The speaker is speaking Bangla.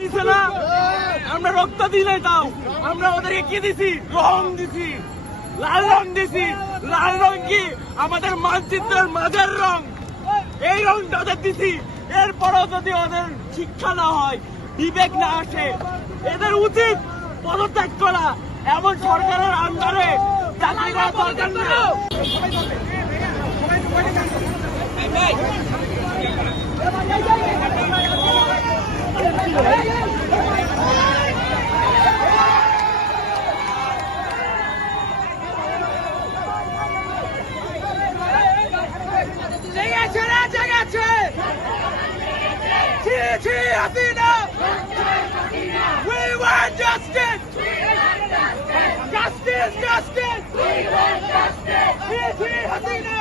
দিছে না, আমরা রক্ত দিই নাই, তাও আমরা ওদেরকে কি দিছি? রং দিছি, লাল রং দিছি। লাল রং কি? আমাদের মানচিত্রের মাঝের রং। এই রংটা ওদের দিছি। এরপরও যদি ওদের শিক্ষা না হয়, বিবেক না আসে, এদের উচিত পদত্যাগ করা। এমন সরকারের আন্ডারে চাকরি করা দরকার না। We want justice! Justice! Justice! We want justice! Hasina!